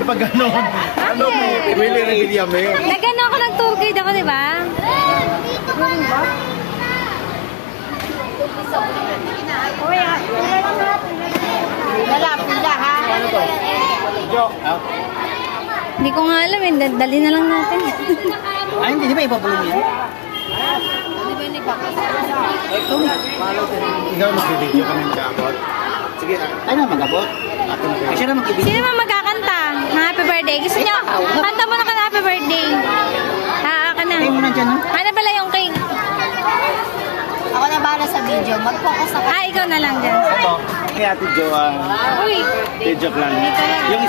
may pag-ganon. Ano po? Willie Revillame. Nag-ano ako, nag-tour guide ako, di ba? Wala, pila ha? Ano to? Joke. Hindi ko nga alam eh. Dali na lang natin. Ay, hindi ba ibabulong yan? Ikaw mag-video kami mag-abot. Sige, Ay na mag-abot. Ay siya na mag-ibig. Sino man magkakanta? Ng happy birthday. Gusto niyo? Kanta mo na ka na happy birthday. Ka na. Ay mo na dyan, no? Ano pala yung cake? Ako na bahala sa video. Mag-focus ako. Ikaw na lang dyan. ito. Kay Ate Jo, Uy! joke lang. Yung